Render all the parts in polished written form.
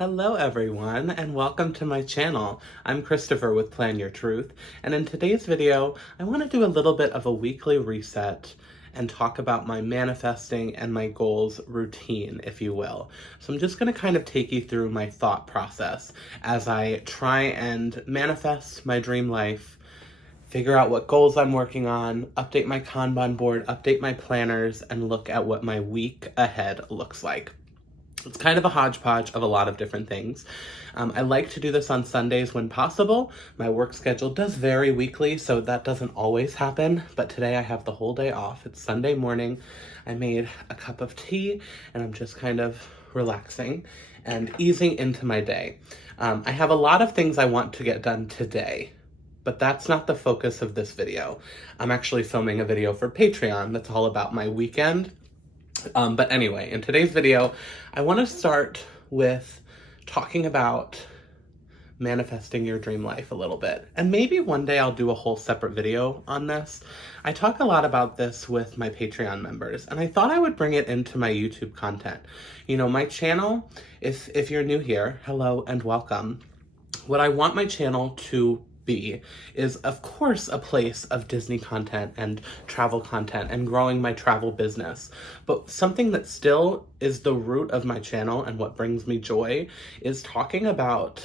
Hello everyone, and welcome to my channel. I'm Christopher with Plan Your Truth, and in today's video, I want to do a little bit of a weekly reset and talk about my manifesting and my goals routine, if you will. So I'm just going to kind of take you through my thought process as I try and manifest my dream life, figure out what goals I'm working on, update my kanban board, update my planners, and look at what my week ahead looks like. It's kind of a hodgepodge of a lot of different things. I like to do this on Sundays when possible. My work schedule does vary weekly, so that doesn't always happen, but today I have the whole day off. It's Sunday morning. I made a cup of tea, and I'm just kind of relaxing and easing into my day. I have a lot of things I want to get done today, but that's not the focus of this video. I'm actually filming a video for Patreon that's all about my weekend. But anyway, in today's video, I want to start with talking about manifesting your dream life a little bit. And maybe one day I'll do a whole separate video on this. I talk a lot about this with my Patreon members, and I thought I would bring it into my YouTube content. You know, my channel, if you're new here, hello and welcome. What I want my channel to be is, of course, a place of Disney content and travel content and growing my travel business. But something that still is the root of my channel and what brings me joy is talking about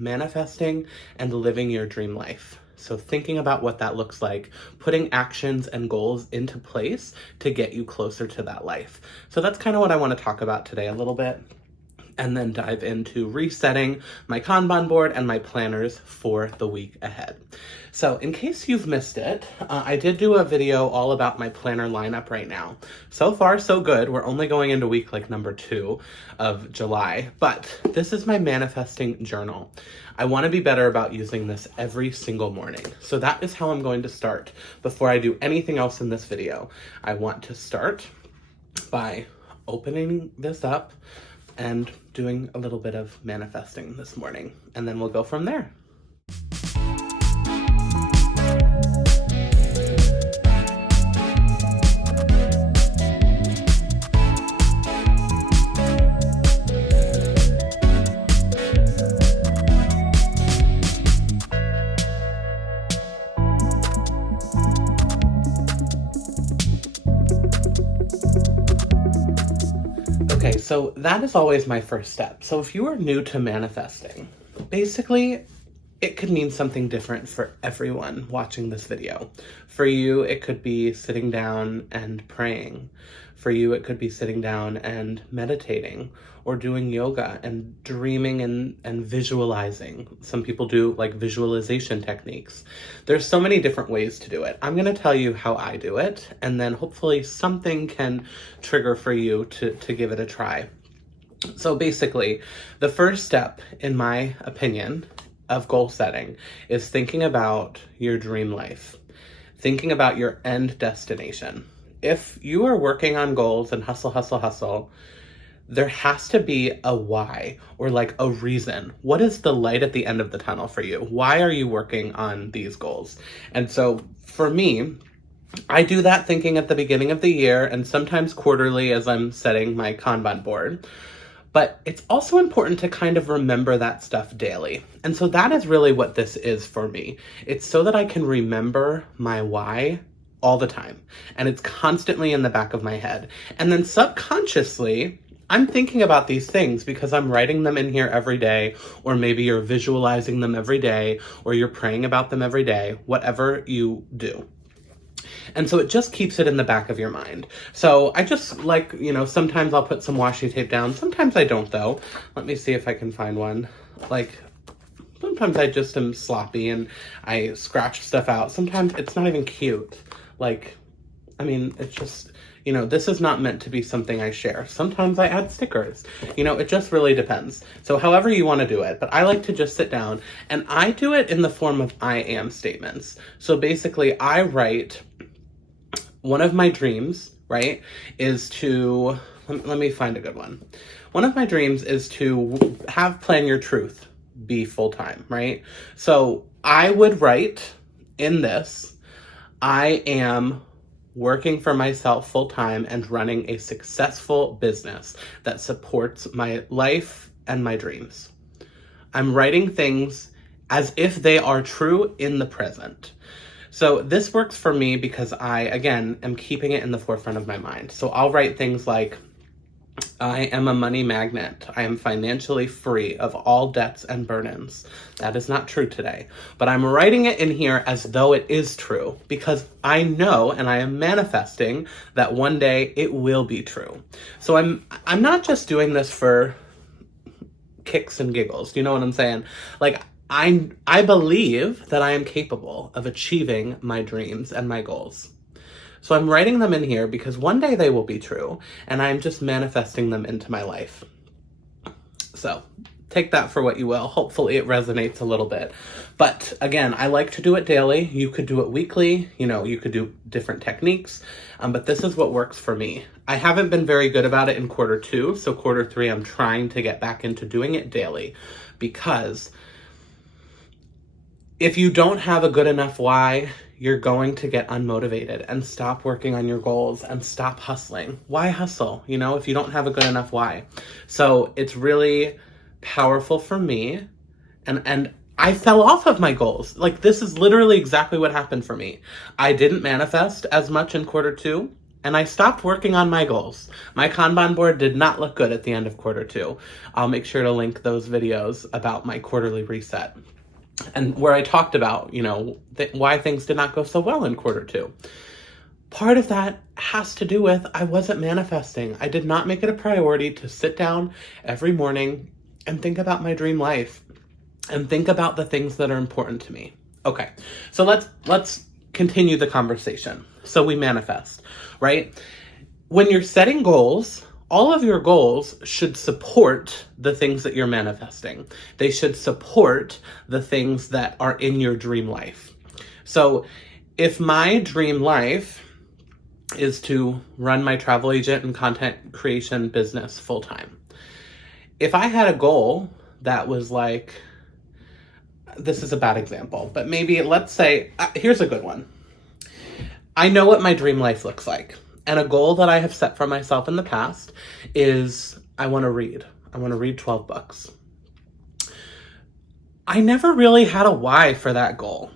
manifesting and living your dream life. So thinking about what that looks like, putting actions and goals into place to get you closer to that life. So that's kind of what I want to talk about today a little bit, and then dive into resetting my Kanban board and my planners for the week ahead. So in case you've missed it, I did do a video all about my planner lineup right now. So far, so good. We're only going into week number 2 of July, but this is my manifesting journal. I want to be better about using this every single morning. So that is how I'm going to start before I do anything else in this video. I want to start by opening this up and doing a little bit of manifesting this morning, and then we'll go from there. Okay, so that is always my first step. So if you are new to manifesting, basically it could mean something different for everyone watching this video. For you, it could be sitting down and praying. For you, it could be sitting down and meditating or doing yoga and dreaming and visualizing. Some people do like visualization techniques. There's so many different ways to do it. I'm going to tell you how I do it, and then hopefully something can trigger for you to give it a try. So basically, the first step, in my opinion, of goal setting is thinking about your dream life, thinking about your end destination. If you are working on goals and hustle, there has to be a why, or like a reason. What is the light at the end of the tunnel for you? Why are you working on these goals? And so for me, I do that thinking at the beginning of the year and sometimes quarterly as I'm setting my Kanban board. But it's also important to kind of remember that stuff daily. And so that is really what this is for me. It's so that I can remember my why all the time. And it's constantly in the back of my head. And then subconsciously, I'm thinking about these things because I'm writing them in here every day, or maybe you're visualizing them every day, or you're praying about them every day, whatever you do. And so it just keeps it in the back of your mind. So I just like, sometimes I'll put some washi tape down. Sometimes I don't, though. Let me see if I can find one. Like, sometimes I just am sloppy and I scratch stuff out. Sometimes it's not even cute. It's just, this is not meant to be something I share. Sometimes I add stickers. It just really depends. So however you want to do it. But I like to just sit down, and I do it in the form of I am statements. So basically, I write, one of my dreams, right, is to, let me find a good one. One of my dreams is to have Plan Your Truth be full-time, right? So I would write in this, I am working for myself full-time and running a successful business that supports my life and my dreams. I'm writing things as if they are true in the present. So this works for me because I, again, am keeping it in the forefront of my mind. So I'll write things like, I am a money magnet. I am financially free of all debts and burdens. That is not true today. But I'm writing it in here as though it is true because I know and I am manifesting that one day it will be true. So I'm not just doing this for kicks and giggles. Do you know what I'm saying? Like, I believe that I am capable of achieving my dreams and my goals. So I'm writing them in here because one day they will be true, and I'm just manifesting them into my life. So take that for what you will. Hopefully it resonates a little bit. But again, I like to do it daily. You could do it weekly. You could do different techniques. But this is what works for me. I haven't been very good about it in quarter 2. So quarter 3, I'm trying to get back into doing it daily because if you don't have a good enough why, you're going to get unmotivated and stop working on your goals and stop hustling. Why hustle, if you don't have a good enough why? So it's really powerful for me. And I fell off of my goals. Like, this is literally exactly what happened for me. I didn't manifest as much in quarter 2, and I stopped working on my goals. My Kanban board did not look good at the end of quarter 2. I'll make sure to link those videos about my quarterly reset and where I talked about, why things did not go so well in quarter 2. Part of that has to do with I wasn't manifesting. I did not make it a priority to sit down every morning and think about my dream life and think about the things that are important to me. Okay, so let's continue the conversation. So we manifest, right? When you're setting goals, all of your goals should support the things that you're manifesting. They should support the things that are in your dream life. So if my dream life is to run my travel agent and content creation business full time, if I had a goal that was like, this is a bad example, but maybe let's say, here's a good one. I know what my dream life looks like. And a goal that I have set for myself in the past is I want to read. I want to read 12 books. I never really had a why for that goal.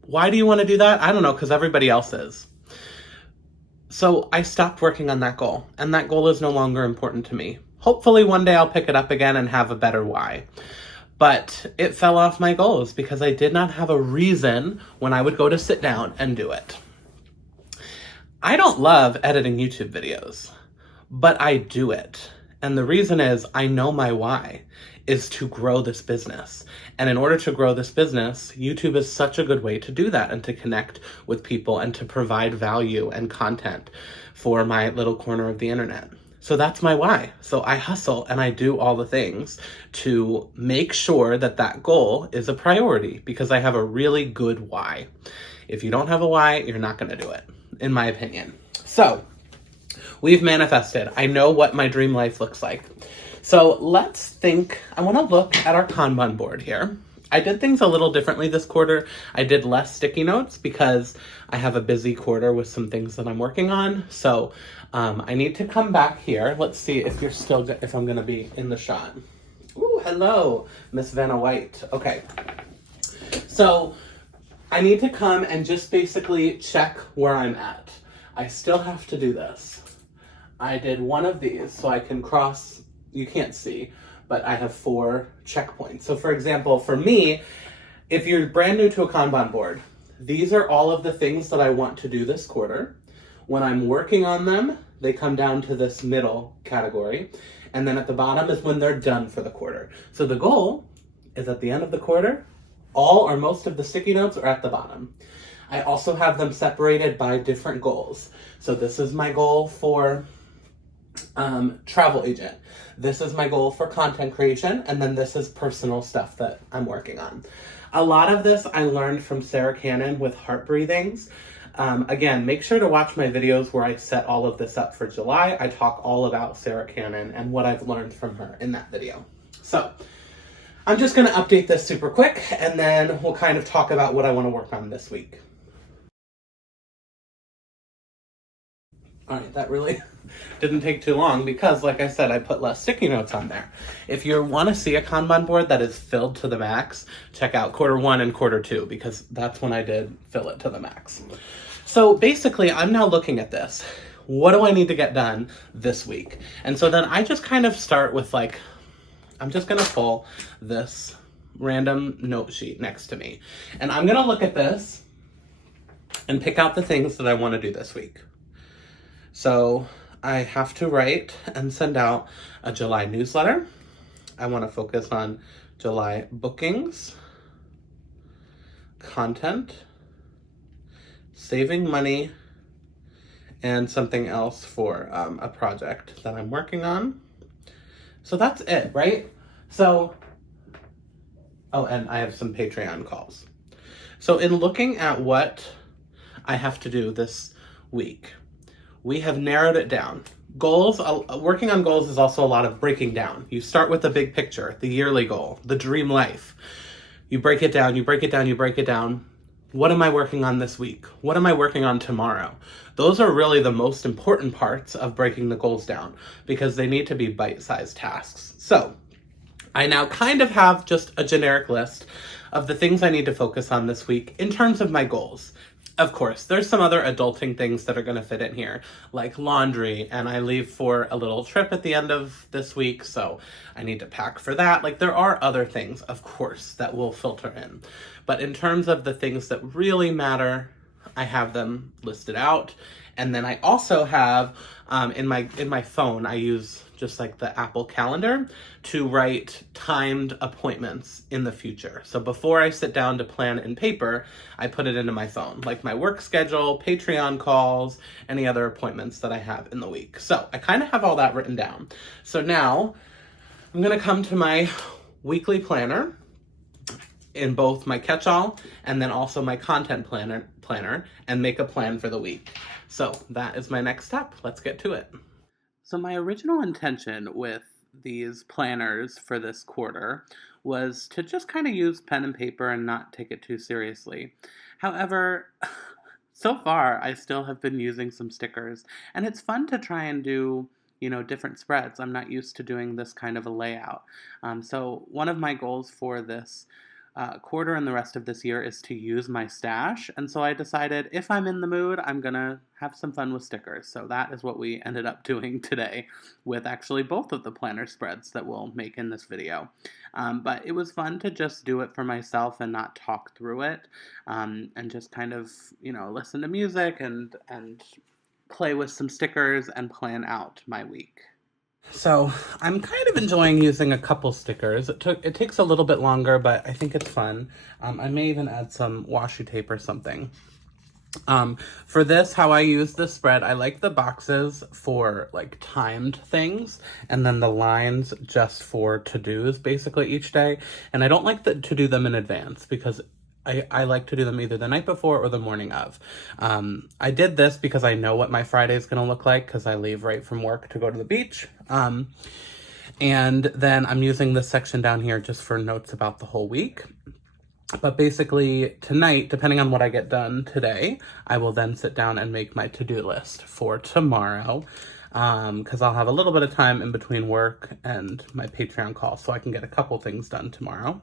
Why do you want to do that? I don't know, because everybody else is. So I stopped working on that goal, and that goal is no longer important to me. Hopefully one day I'll pick it up again and have a better why. But it fell off my goals because I did not have a reason when I would go to sit down and do it. I don't love editing YouTube videos, but I do it. And the reason is I know my why is to grow this business. And in order to grow this business, YouTube is such a good way to do that and to connect with people and to provide value and content for my little corner of the internet. So that's my why. So I hustle and I do all the things to make sure that that goal is a priority because I have a really good why. If you don't have a why, you're not going to do it, in my opinion. So we've manifested. I know what my dream life looks like. So let's think, I want to look at our Kanban board here. I did things a little differently this quarter. I did less sticky notes because I have a busy quarter with some things that I'm working on. So I need to come back here. Let's see if if I'm going to be in the shot. Ooh, hello, Miss Vanna White. Okay. So I need to come and just basically check where I'm at. I still have to do this. I did one of these so I can cross, you can't see, but I have 4 checkpoints. So for example, for me, if you're brand new to a Kanban board, these are all of the things that I want to do this quarter. When I'm working on them, they come down to this middle category. And then at the bottom is when they're done for the quarter. So the goal is at the end of the quarter, all or most of the sticky notes are at the bottom. I also have them separated by different goals. So this is my goal for travel agent. This is my goal for content creation. And then this is personal stuff that I'm working on. A lot of this I learned from Sarah Cannon with heart breathings. Again, make sure to watch my videos where I set all of this up for July. I talk all about Sarah Cannon and what I've learned from her in that video. So I'm just going to update this super quick, and then we'll kind of talk about what I want to work on this week. All right, that really didn't take too long because, like I said, I put less sticky notes on there. If you want to see a Kanban board that is filled to the max, check out Q1 and Q2 because that's when I did fill it to the max. So basically, I'm now looking at this. What do I need to get done this week? And so then I just kind of start with like, I'm just going to pull this random note sheet next to me. And I'm going to look at this and pick out the things that I want to do this week. So I have to write and send out a July newsletter. I want to focus on July bookings, content, saving money, and something else for a project that I'm working on. So that's it, right? So, oh, and I have some Patreon calls. So in looking at what I have to do this week, we have narrowed it down. Goals, working on goals is also a lot of breaking down. You start with the big picture, the yearly goal, the dream life. You break it down, you break it down, you break it down. What am I working on this week? What am I working on tomorrow? Those are really the most important parts of breaking the goals down because they need to be bite-sized tasks. So I now kind of have just a generic list of the things I need to focus on this week in terms of my goals. Of course, there's some other adulting things that are going to fit in here, like laundry, and I leave for a little trip at the end of this week, so I need to pack for that. Like, there are other things, of course, that will filter in. But in terms of the things that really matter, I have them listed out. And then I also have, in my phone, I use just like the Apple Calendar to write timed appointments in the future. So before I sit down to plan in paper, I put it into my phone, like my work schedule, Patreon calls, any other appointments that I have in the week. So I kind of have all that written down. So now I'm gonna come to my weekly planner in both my catch-all and then also my content planner and make a plan for the week. So that is my next step. Let's get to it. So my original intention with these planners for this quarter was to just kind of use pen and paper and not take it too seriously. However, so far I still have been using some stickers, and it's fun to try and do, different spreads. I'm not used to doing this kind of a layout. So one of my goals for this quarter and the rest of this year is to use my stash, and so I decided if I'm in the mood, I'm gonna have some fun with stickers. So that is what we ended up doing today with actually both of the planner spreads that we'll make in this video. But it was fun to just do it for myself and not talk through it, and just kind of, listen to music and play with some stickers and plan out my week. So I'm kind of enjoying using a couple stickers. It takes a little bit longer, but I think it's fun. I may even add some washi tape or something. For this, how I use this spread, I like the boxes for like timed things, and then the lines just for to-dos basically each day. And I don't like to do them in advance because I like to do them either the night before or the morning of. I did this because I know what my Friday is going to look like because I leave right from work to go to the beach. And then I'm using this section down here just for notes about the whole week. But basically tonight, depending on what I get done today, I will then sit down and make my to-do list for tomorrow. Because I'll have a little bit of time in between work and my Patreon call, so I can get a couple things done tomorrow.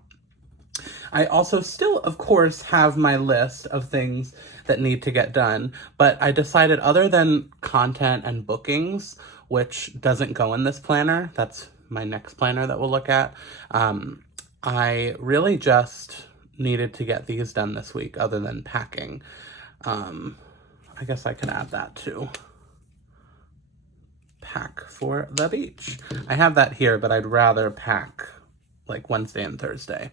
I also still, of course, have my list of things that need to get done, but I decided other than content and bookings, which doesn't go in this planner, that's my next planner that we'll look at, I really just needed to get these done this week other than packing. I guess I can add that too. Pack for the beach. I have that here, but I'd rather pack like Wednesday and Thursday.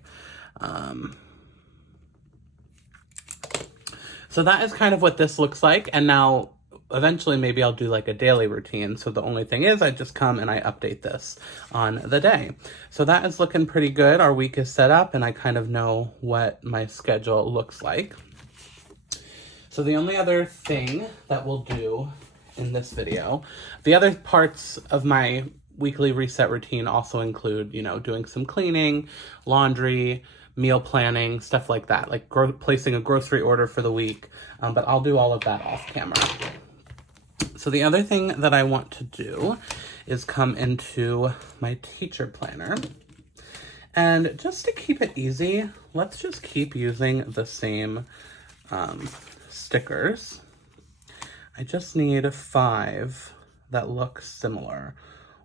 So that is kind of what this looks like, and now eventually maybe I'll do like a daily routine. So the only thing is I just come and I update this on the day. So that is looking pretty good. Our week is set up and I kind of know what my schedule looks like. So the only other thing that we'll do in this video, the other parts of my weekly reset routine also include, doing some cleaning, laundry, meal planning, stuff like that, like placing a grocery order for the week. But I'll do all of that off camera. So the other thing that I want to do is come into my teacher planner. And just to keep it easy, let's just keep using the same stickers. I just need 5 that look similar.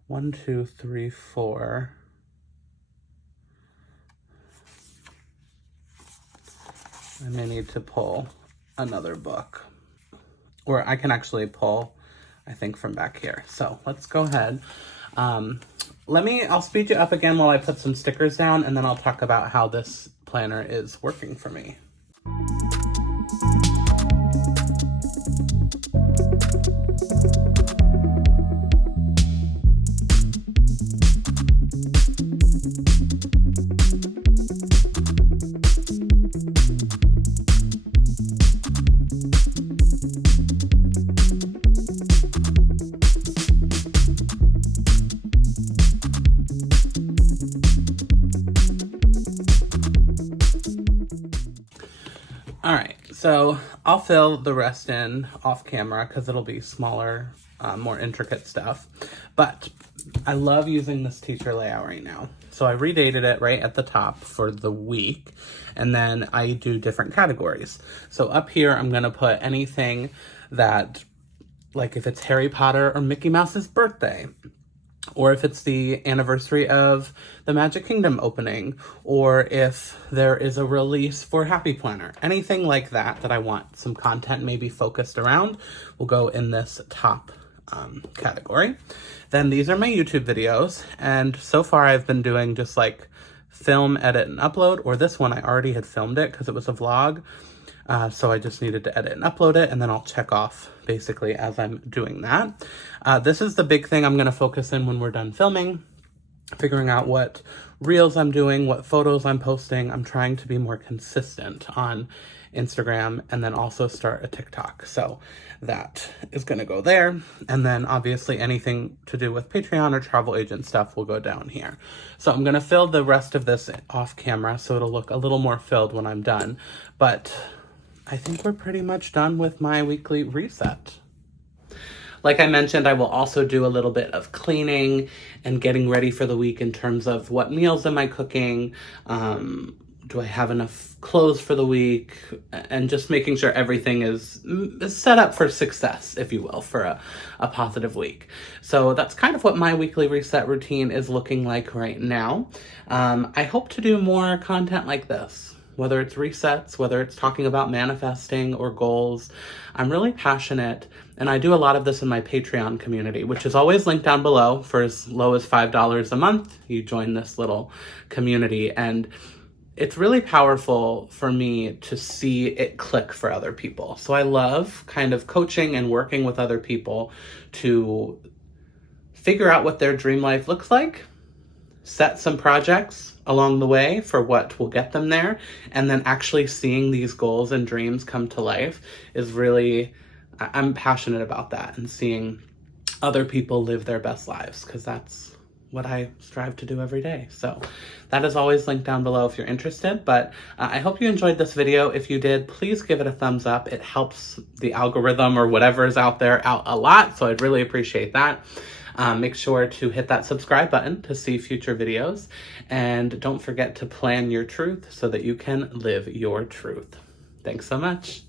1, 2, 3, 4. I may need to pull another book. Or I can actually pull, I think, from back here. So let's go ahead. I'll speed you up again while I put some stickers down, and then I'll talk about how this planner is working for me. All right, so I'll fill the rest in off camera because it'll be smaller, more intricate stuff. But I love using this teacher layout right now. So I redated it right at the top for the week, and then I do different categories. So up here, I'm gonna put anything that, like if it's Harry Potter or Mickey Mouse's birthday, or if it's the anniversary of the Magic Kingdom opening, or if there is a release for Happy Planner. Anything like that I want some content maybe focused around will go in this top category. Then these are my YouTube videos, and so far I've been doing just like film, edit, and upload, or this one I already had filmed it because it was a vlog. So I just needed to edit and upload it, and then I'll check off basically as I'm doing that. This is the big thing I'm gonna focus in when we're done filming, figuring out what reels I'm doing, what photos I'm posting. I'm trying to be more consistent on Instagram and then also start a TikTok. So that is gonna go there. And then obviously anything to do with Patreon or travel agent stuff will go down here. So I'm gonna fill the rest of this off camera so it'll look a little more filled when I'm done. But I think we're pretty much done with my weekly reset. Like I mentioned, I will also do a little bit of cleaning and getting ready for the week in terms of what meals am I cooking, do I have enough clothes for the week, and just making sure everything is set up for success, if you will, for a positive week. So that's kind of what my weekly reset routine is looking like right now. I hope to do more content like this. Whether it's resets, whether it's talking about manifesting or goals. I'm really passionate, and I do a lot of this in my Patreon community, which is always linked down below. For as low as $5 a month, you join this little community, and it's really powerful for me to see it click for other people. So I love kind of coaching and working with other people to figure out what their dream life looks like, set some projects along the way for what will get them there, and then actually seeing these goals and dreams come to life is really, I'm passionate about that, and seeing other people live their best lives, because that's what I strive to do every day. So that is always linked down below if you're interested. But I hope you enjoyed this video. If you did, please give it a thumbs up. It helps the algorithm or whatever is out there out a lot, so I'd really appreciate that. Make sure to hit that subscribe button to see future videos, and don't forget to plan your truth so that you can live your truth. Thanks so much.